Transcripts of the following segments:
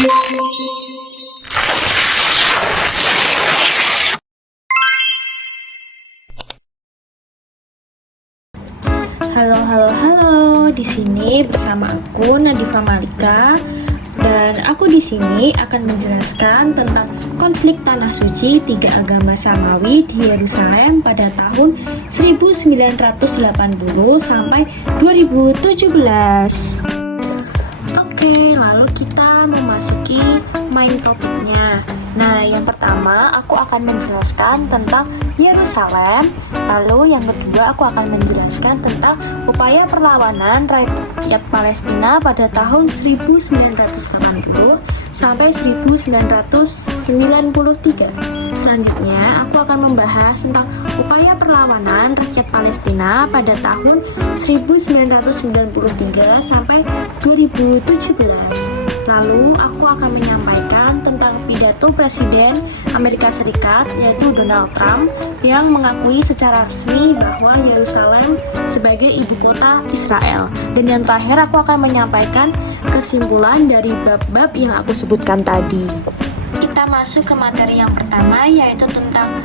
Halo. Di sini bersama aku Nadifa Malika, dan aku di sini akan menjelaskan tentang konflik tanah suci tiga agama Samawi di Yerusalem pada tahun 1980 sampai 2017. Oke, lalu kita memasuki main topiknya. Nah, yang pertama aku akan menjelaskan tentang Yerusalem. Lalu yang kedua aku akan menjelaskan tentang upaya perlawanan rakyat Palestina pada tahun 1980 sampai 1993. Selanjutnya aku akan membahas tentang upaya perlawanan rakyat Palestina pada tahun 1993 sampai 2017. Lalu aku akan menyampaikan tentang pidato Presiden Amerika Serikat yaitu Donald Trump yang mengakui secara resmi bahwa Yerusalem sebagai ibu kota Israel. Dan yang terakhir aku akan menyampaikan kesimpulan dari bab-bab yang aku sebutkan tadi. Kita masuk ke materi yang pertama yaitu tentang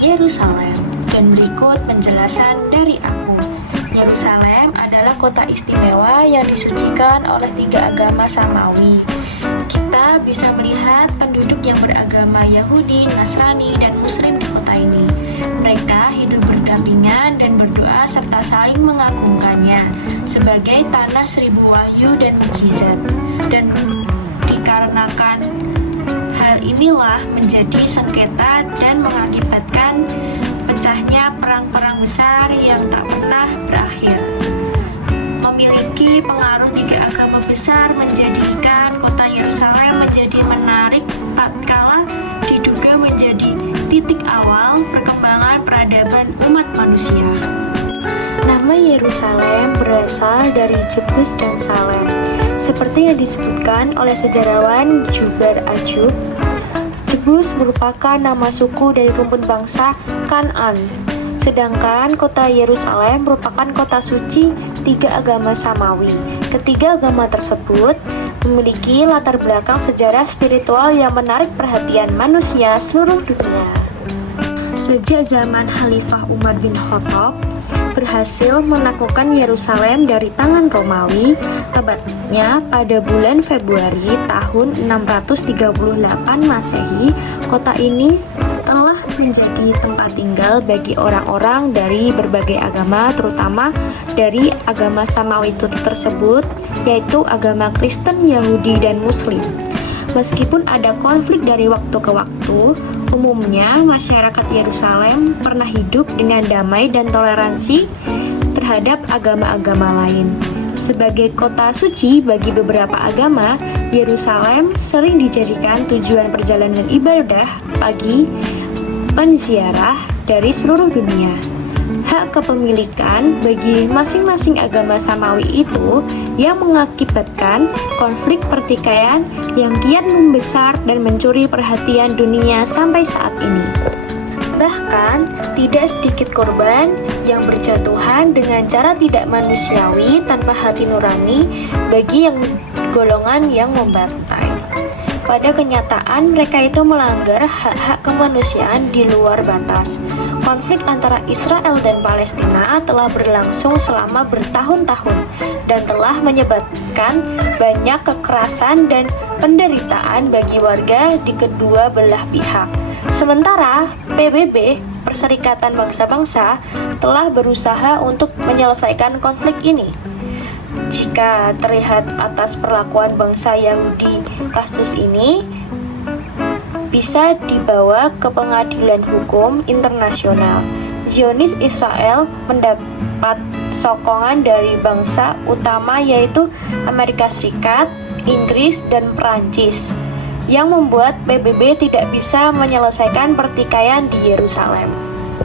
Yerusalem, dan berikut penjelasan dari aku. Yerusalem adalah kota istimewa yang disucikan oleh tiga agama Samawi. Kita bisa melihat penduduk yang beragama Yahudi, Nasrani, dan Muslim di kota ini. Mereka hidup berdampingan dan berdoa serta saling mengagungkannya sebagai tanah seribu wahyu dan mukjizat. Dan dikarenakan hal inilah menjadi sengketa dan mengakibatkan pecahnya perang-perang besar yang tak pernah berakhir. Memiliki pengaruh tiga agama besar menjadikan kota Yerusalem menjadi menarik tatkala diduga menjadi titik awal perkembangan peradaban umat manusia. Nama Yerusalem berasal dari Jebus dan Salem. Seperti yang disebutkan oleh sejarawan Jubar Ajub, Jebus merupakan nama suku dari rumpun bangsa Kan'an, sedangkan kota Yerusalem merupakan kota suci tiga agama Samawi. Ketiga agama tersebut memiliki latar belakang sejarah spiritual yang menarik perhatian manusia seluruh dunia. Sejak zaman Khalifah Umar bin Khattab berhasil menaklukkan Yerusalem dari tangan Romawi, tepatnya pada bulan Februari tahun 638 Masehi, kota ini telah menjadi tempat tinggal bagi orang-orang dari berbagai agama, terutama dari agama Samawi tersebut, yaitu agama Kristen, Yahudi, dan Muslim. Meskipun ada konflik dari waktu ke waktu, umumnya masyarakat Yerusalem pernah hidup dengan damai dan toleransi terhadap agama-agama lain. Sebagai kota suci bagi beberapa agama, Yerusalem sering dijadikan tujuan perjalanan ibadah bagi penziarah dari seluruh dunia. Hak kepemilikan bagi masing-masing agama Samawi itu yang mengakibatkan konflik pertikaian yang kian membesar dan mencuri perhatian dunia sampai saat ini. Bahkan, tidak sedikit korban yang berjatuhan dengan cara tidak manusiawi tanpa hati nurani bagi yang golongan yang membantai. Pada kenyataan, mereka itu melanggar hak-hak kemanusiaan di luar batas. Konflik antara Israel dan Palestina telah berlangsung selama bertahun-tahun dan telah menyebabkan banyak kekerasan dan penderitaan bagi warga di kedua belah pihak. Sementara PBB, Perserikatan Bangsa-Bangsa, telah berusaha untuk menyelesaikan konflik ini. Jika terlihat atas perlakuan bangsa Yahudi, kasus ini bisa dibawa ke pengadilan hukum internasional. Zionis Israel mendapat sokongan dari bangsa utama yaitu Amerika Serikat, Inggris, dan Perancis, yang membuat PBB tidak bisa menyelesaikan pertikaian di Yerusalem.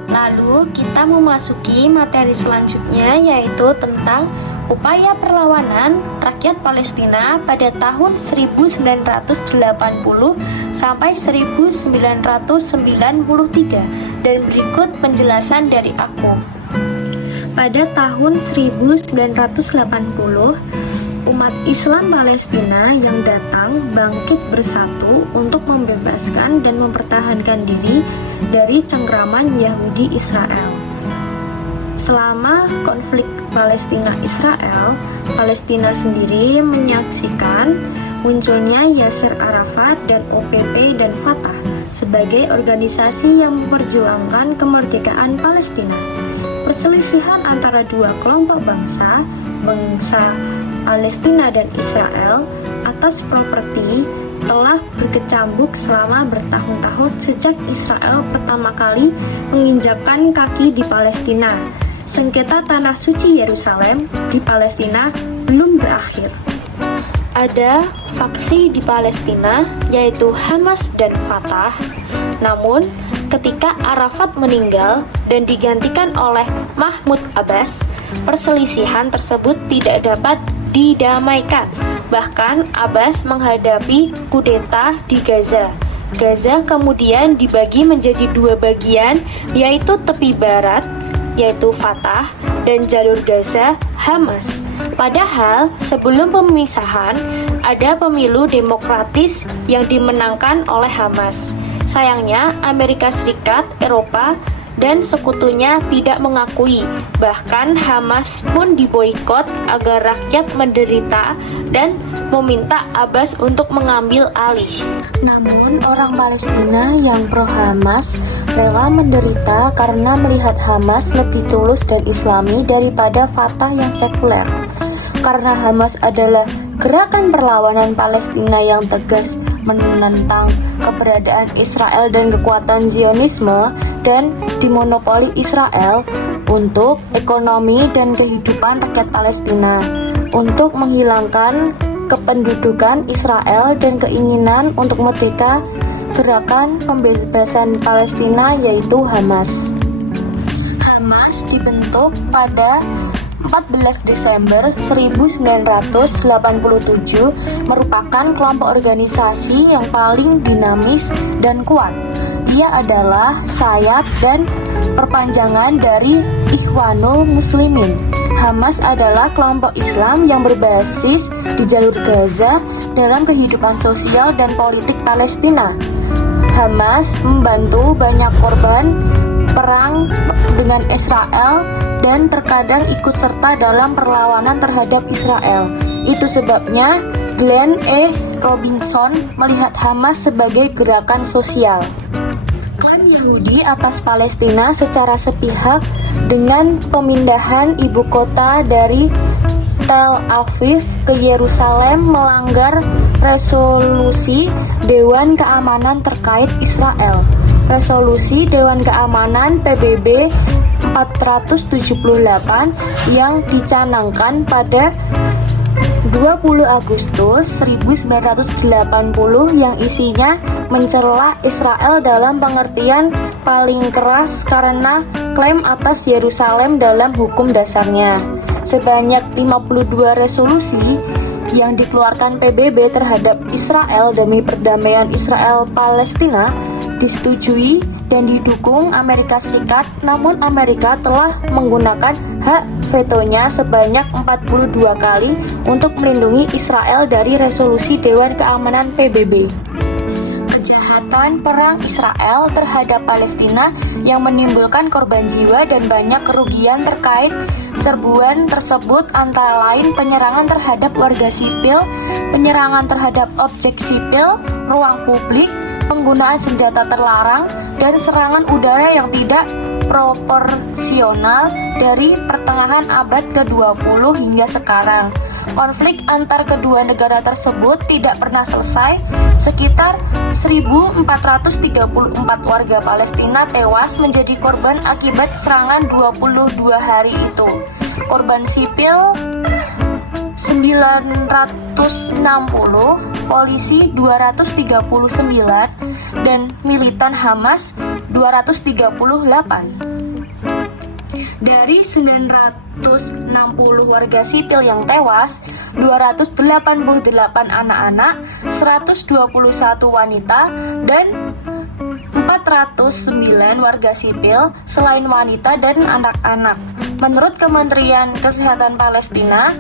Lalu kita memasuki materi selanjutnya yaitu tentang upaya perlawanan rakyat Palestina pada tahun 1980 sampai 1993, dan berikut penjelasan dari aku. Pada tahun 1980, umat Islam Palestina yang datang bangkit bersatu untuk membebaskan dan mempertahankan diri dari cengkraman Yahudi Israel. Selama konflik Palestina-Israel, Palestina sendiri menyaksikan munculnya Yasser Arafat dan OPP dan Fatah sebagai organisasi yang memperjuangkan kemerdekaan Palestina. Perselisihan antara dua kelompok bangsa Palestina dan Israel atas properti telah berkecambuk selama bertahun-tahun sejak Israel pertama kali menginjakkan kaki di Palestina. Sengketa tanah suci Yerusalem di Palestina belum berakhir. Ada faksi di Palestina yaitu Hamas dan Fatah. Namun, ketika Arafat meninggal dan digantikan oleh Mahmud Abbas, perselisihan tersebut tidak dapat didamaikan. Bahkan Abbas menghadapi kudeta di Gaza. Gaza kemudian dibagi menjadi dua bagian, yaitu tepi barat, yaitu Fatah, dan jalur Gaza, Hamas. Padahal sebelum pemisahan, ada pemilu demokratis yang dimenangkan oleh Hamas. Sayangnya, Amerika Serikat, Eropa, dan sekutunya tidak mengakui. Bahkan Hamas pun diboikot agar rakyat menderita dan meminta Abbas untuk mengambil alih. Namun orang Palestina yang pro Hamas rela menderita karena melihat Hamas lebih tulus dan islami daripada Fatah yang sekuler. Karena Hamas adalah gerakan perlawanan Palestina yang tegas menentang keberadaan Israel dan kekuatan Zionisme dan dimonopoli Israel untuk ekonomi dan kehidupan rakyat Palestina, untuk menghilangkan kependudukan Israel dan keinginan untuk merdeka gerakan pembebasan Palestina yaitu Hamas. Hamas dibentuk pada 14 Desember 1987 merupakan kelompok organisasi yang paling dinamis dan kuat. Ia adalah sayap dan perpanjangan dari Ikhwanul Muslimin. Hamas adalah kelompok Islam yang berbasis di jalur Gaza dalam kehidupan sosial dan politik Palestina. Hamas membantu banyak korban perang dengan Israel dan terkadang ikut serta dalam perlawanan terhadap Israel. Itu sebabnya Glenn E. Robinson melihat Hamas sebagai gerakan sosial. Klaim Yahudi atas Palestina secara sepihak dengan pemindahan ibu kota dari Tel Aviv ke Yerusalem melanggar resolusi Dewan Keamanan terkait Israel. Resolusi Dewan Keamanan PBB 478 yang dicanangkan pada 20 Agustus 1980 yang isinya mencela Israel dalam pengertian paling keras karena klaim atas Yerusalem dalam hukum dasarnya. Sebanyak 52 resolusi yang dikeluarkan PBB terhadap Israel demi perdamaian Israel-Palestina disetujui dan didukung Amerika Serikat, namun Amerika telah menggunakan hak vetonya sebanyak 42 kali untuk melindungi Israel dari resolusi Dewan Keamanan PBB. Kejahatan perang Israel terhadap Palestina yang menimbulkan korban jiwa dan banyak kerugian terkait serbuan tersebut antara lain penyerangan terhadap warga sipil, penyerangan terhadap objek sipil, ruang publik, penggunaan senjata terlarang, dan serangan udara yang tidak proporsional dari pertengahan abad ke-20 hingga sekarang. Konflik antar kedua negara tersebut tidak pernah selesai. Sekitar 1.434 warga Palestina tewas menjadi korban akibat serangan 22 hari itu. Korban sipil 960, polisi 239, dan militan Hamas 238. Dari 960 warga sipil yang tewas, 288 anak-anak, 121 wanita, dan 409 warga sipil selain wanita dan anak-anak. Menurut Kementerian Kesehatan Palestina,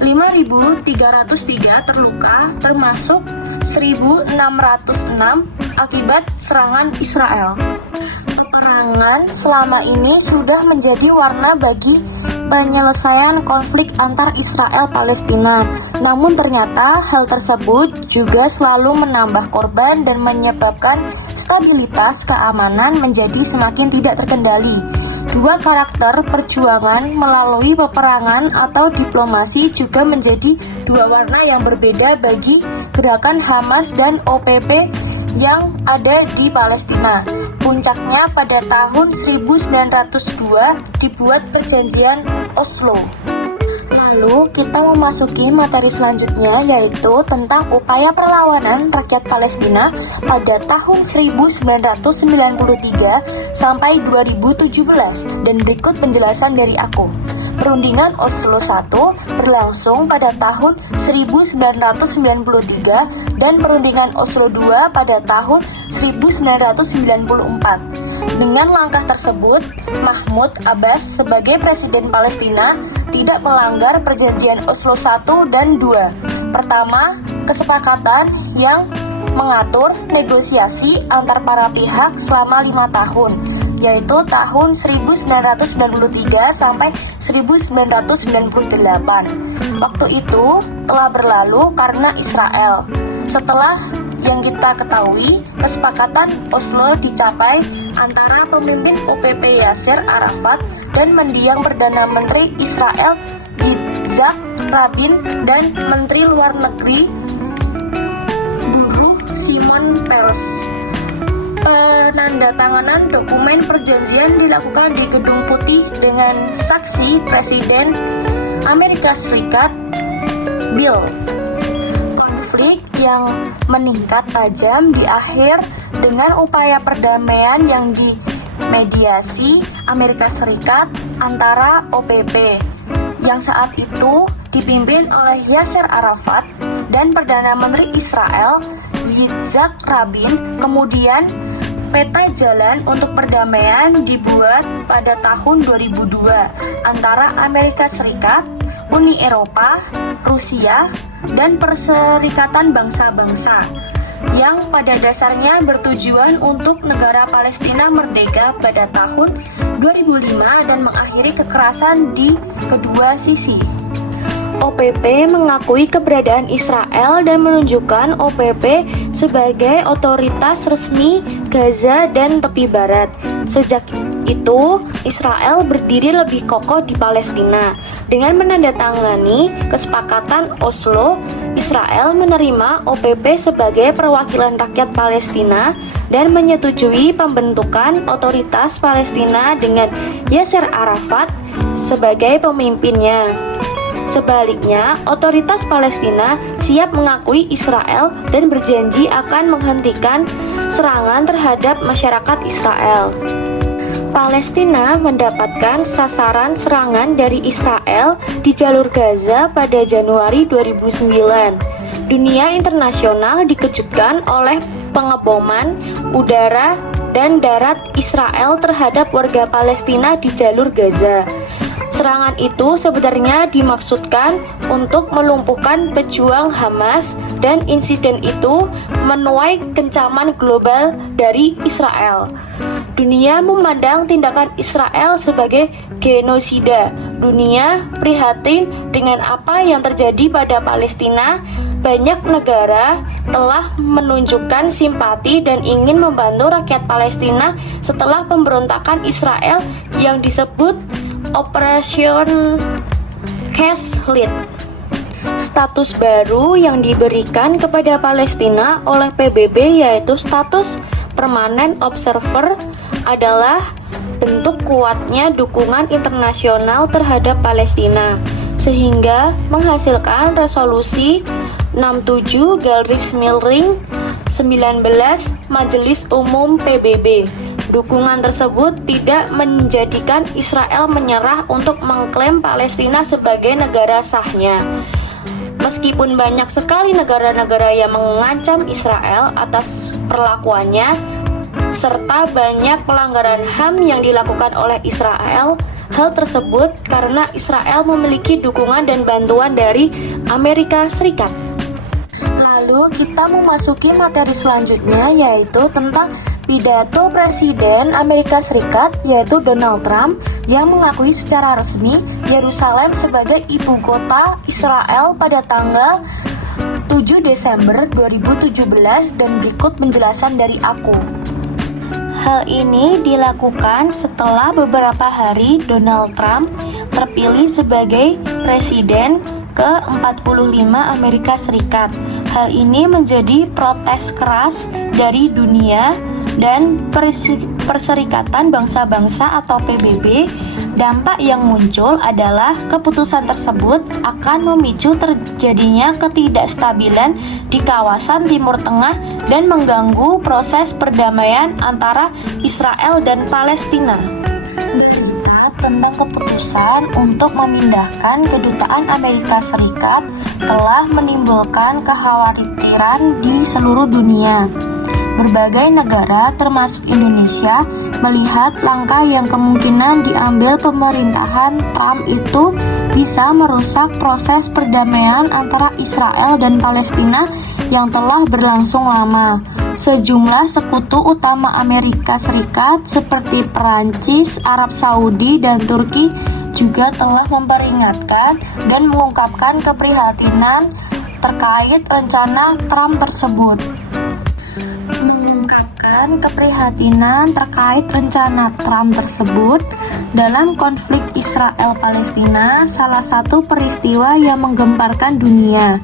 5.303 terluka, termasuk 1.606 akibat serangan Israel. Peperangan selama ini sudah menjadi warna bagi penyelesaian konflik antar Israel-Palestina. Namun ternyata hal tersebut juga selalu menambah korban dan menyebabkan stabilitas keamanan menjadi semakin tidak terkendali. Dua karakter perjuangan melalui peperangan atau diplomasi juga menjadi dua warna yang berbeda bagi gerakan Hamas dan OPP yang ada di Palestina. Puncaknya pada tahun 1902 dibuat perjanjian Oslo. Lalu kita memasuki materi selanjutnya, yaitu tentang upaya perlawanan rakyat Palestina pada tahun 1993 sampai 2017, dan berikut penjelasan dari aku. Perundingan Oslo I berlangsung pada tahun 1993 dan perundingan Oslo II pada tahun 1994. Dengan langkah tersebut, Mahmud Abbas sebagai Presiden Palestina tidak melanggar perjanjian Oslo I dan II. Pertama, kesepakatan yang mengatur negosiasi antar para pihak selama 5 tahun, yaitu tahun 1993 sampai 1998. Waktu itu telah berlalu karena Israel. Setelah yang kita ketahui, kesepakatan Oslo dicapai antara pemimpin OPP Yasser Arafat dan mendiang Perdana Menteri Israel Yitzhak Rabin dan Menteri Luar Negeri Buruh Shimon Peres. Penandatanganan dokumen perjanjian dilakukan di Gedung Putih dengan saksi Presiden Amerika Serikat Bill. Konflik yang meningkat tajam di akhir dengan upaya perdamaian yang dimediasi Amerika Serikat antara OPP yang saat itu dipimpin oleh Yasser Arafat dan Perdana Menteri Israel Yitzhak Rabin. Kemudian peta jalan untuk perdamaian dibuat pada tahun 2002 antara Amerika Serikat, Uni Eropa, Rusia, dan Perserikatan Bangsa-Bangsa yang pada dasarnya bertujuan untuk negara Palestina merdeka pada tahun 2005 dan mengakhiri kekerasan di kedua sisi. OPP mengakui keberadaan Israel dan menunjukkan OPP sebagai otoritas resmi Gaza dan tepi barat. Sejak itu, Israel berdiri lebih kokoh di Palestina. Dengan menandatangani kesepakatan Oslo, Israel menerima OPP sebagai perwakilan rakyat Palestina dan menyetujui pembentukan otoritas Palestina dengan Yasser Arafat sebagai pemimpinnya. Sebaliknya, otoritas Palestina siap mengakui Israel dan berjanji akan menghentikan serangan terhadap masyarakat Israel. Palestina mendapatkan sasaran serangan dari Israel di jalur Gaza pada Januari 2009. Dunia internasional dikejutkan oleh pengeboman udara dan darat Israel terhadap warga Palestina di jalur Gaza. Serangan itu sebenarnya dimaksudkan untuk melumpuhkan pejuang Hamas, dan insiden itu menuai kecaman global dari Israel. Dunia memandang tindakan Israel sebagai genosida. Dunia prihatin dengan apa yang terjadi pada Palestina. Banyak negara telah menunjukkan simpati dan ingin membantu rakyat Palestina setelah pemberontakan Israel yang disebut Operation Cast Lead. Status baru yang diberikan kepada Palestina oleh PBB, yaitu status Permanent Observer, adalah bentuk kuatnya dukungan internasional terhadap Palestina, sehingga menghasilkan resolusi 67/19 Majelis Umum PBB. Dukungan tersebut tidak menjadikan Israel menyerah untuk mengklaim Palestina sebagai negara sahnya. Meskipun banyak sekali negara-negara yang mengancam Israel atas perlakuannya, serta banyak pelanggaran HAM yang dilakukan oleh Israel, Hal tersebut karena Israel memiliki dukungan dan bantuan dari Amerika Serikat. Lalu kita memasuki materi selanjutnya, yaitu tentang pidato Presiden Amerika Serikat, yaitu Donald Trump, yang mengakui secara resmi Yerusalem sebagai ibu kota Israel pada tanggal 7 Desember 2017, dan berikut penjelasan dari aku. Hal ini dilakukan setelah beberapa hari Donald Trump terpilih sebagai Presiden ke-45 Amerika Serikat. Hal ini menjadi protes keras dari dunia dan Perserikatan Bangsa-Bangsa atau PBB. Dampak yang muncul adalah keputusan tersebut akan memicu terjadinya ketidakstabilan di kawasan Timur Tengah dan mengganggu proses perdamaian antara Israel dan Palestina. Berita tentang keputusan untuk memindahkan kedutaan Amerika Serikat telah menimbulkan kekhawatiran di seluruh dunia. Berbagai negara, termasuk Indonesia, melihat langkah yang kemungkinan diambil pemerintahan Trump itu bisa merusak proses perdamaian antara Israel dan Palestina yang telah berlangsung lama. Sejumlah sekutu utama Amerika Serikat seperti Perancis, Arab Saudi, dan Turki juga telah memperingatkan dan mengungkapkan keprihatinan terkait rencana Trump tersebut. Dalam konflik Israel-Palestina, salah satu peristiwa yang menggemparkan dunia.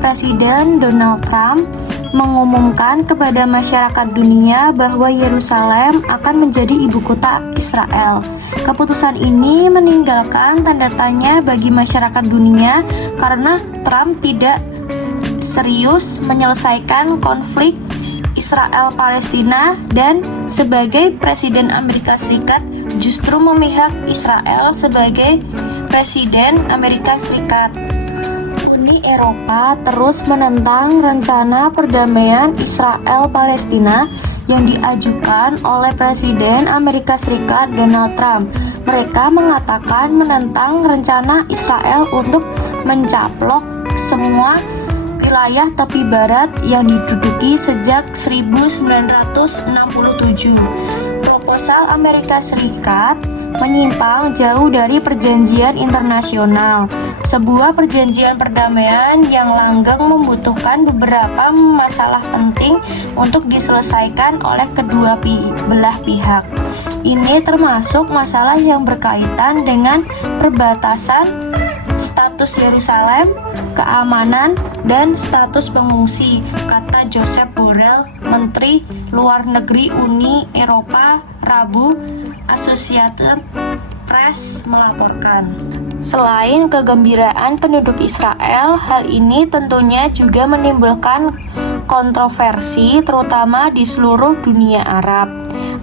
Presiden Donald Trump mengumumkan kepada masyarakat dunia bahwa Yerusalem akan menjadi ibu kota Israel. Keputusan ini meninggalkan tanda tanya bagi masyarakat dunia karena Trump tidak serius menyelesaikan konflik Israel-Palestina dan sebagai Presiden Amerika Serikat justru memihak Israel sebagai Presiden Amerika Serikat. Uni Eropa terus menentang rencana perdamaian Israel-Palestina yang diajukan oleh Presiden Amerika Serikat Donald Trump. Mereka mengatakan menentang rencana Israel untuk mencaplok semua wilayah tepi barat yang diduduki sejak 1967. Proposal Amerika Serikat menyimpang jauh dari perjanjian internasional. Sebuah perjanjian perdamaian yang langgeng membutuhkan beberapa masalah penting untuk diselesaikan oleh kedua belah pihak. Ini termasuk masalah yang berkaitan dengan perbatasan, status Yerusalem, keamanan, dan status pengungsi, kata Joseph Borrell, Menteri Luar Negeri Uni Eropa, Rabu. Associated Press melaporkan. Selain kegembiraan penduduk Israel, hal ini tentunya juga menimbulkan kontroversi terutama di seluruh dunia Arab.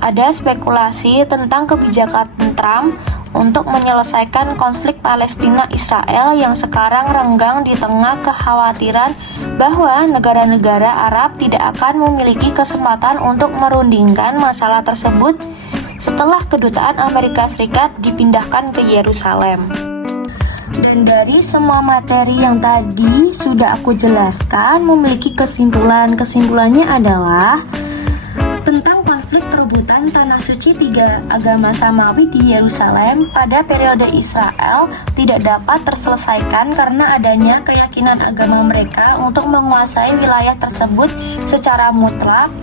Ada spekulasi tentang kebijakan Trump untuk menyelesaikan konflik Palestina-Israel yang sekarang renggang di tengah kekhawatiran bahwa negara-negara Arab tidak akan memiliki kesempatan untuk merundingkan masalah tersebut setelah kedutaan Amerika Serikat dipindahkan ke Yerusalem. Dan dari semua materi yang tadi sudah aku jelaskan memiliki kesimpulan. Kesimpulannya adalah tentang konflik perebutan tanah suci tiga agama Samawi di Yerusalem pada periode Israel tidak dapat terselesaikan karena adanya keyakinan agama mereka untuk menguasai wilayah tersebut secara mutlak.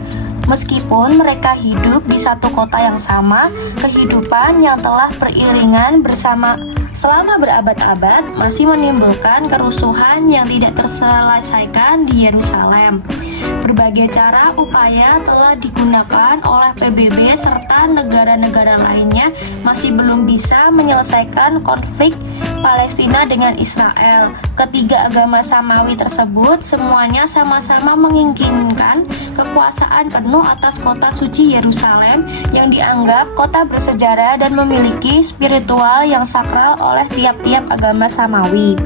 Meskipun mereka hidup di satu kota yang sama, kehidupan yang telah beriringan bersama selama berabad-abad masih menimbulkan kerusuhan yang tidak terselesaikan di Yerusalem. Berbagai cara upaya telah digunakan oleh PBB serta negara-negara lainnya masih belum bisa menyelesaikan konflik Palestina dengan Israel. Ketiga agama Samawi tersebut semuanya sama-sama menginginkan kekuasaan penuh atas kota suci Yerusalem yang dianggap kota bersejarah dan memiliki spiritual yang sakral oleh tiap-tiap agama Samawi.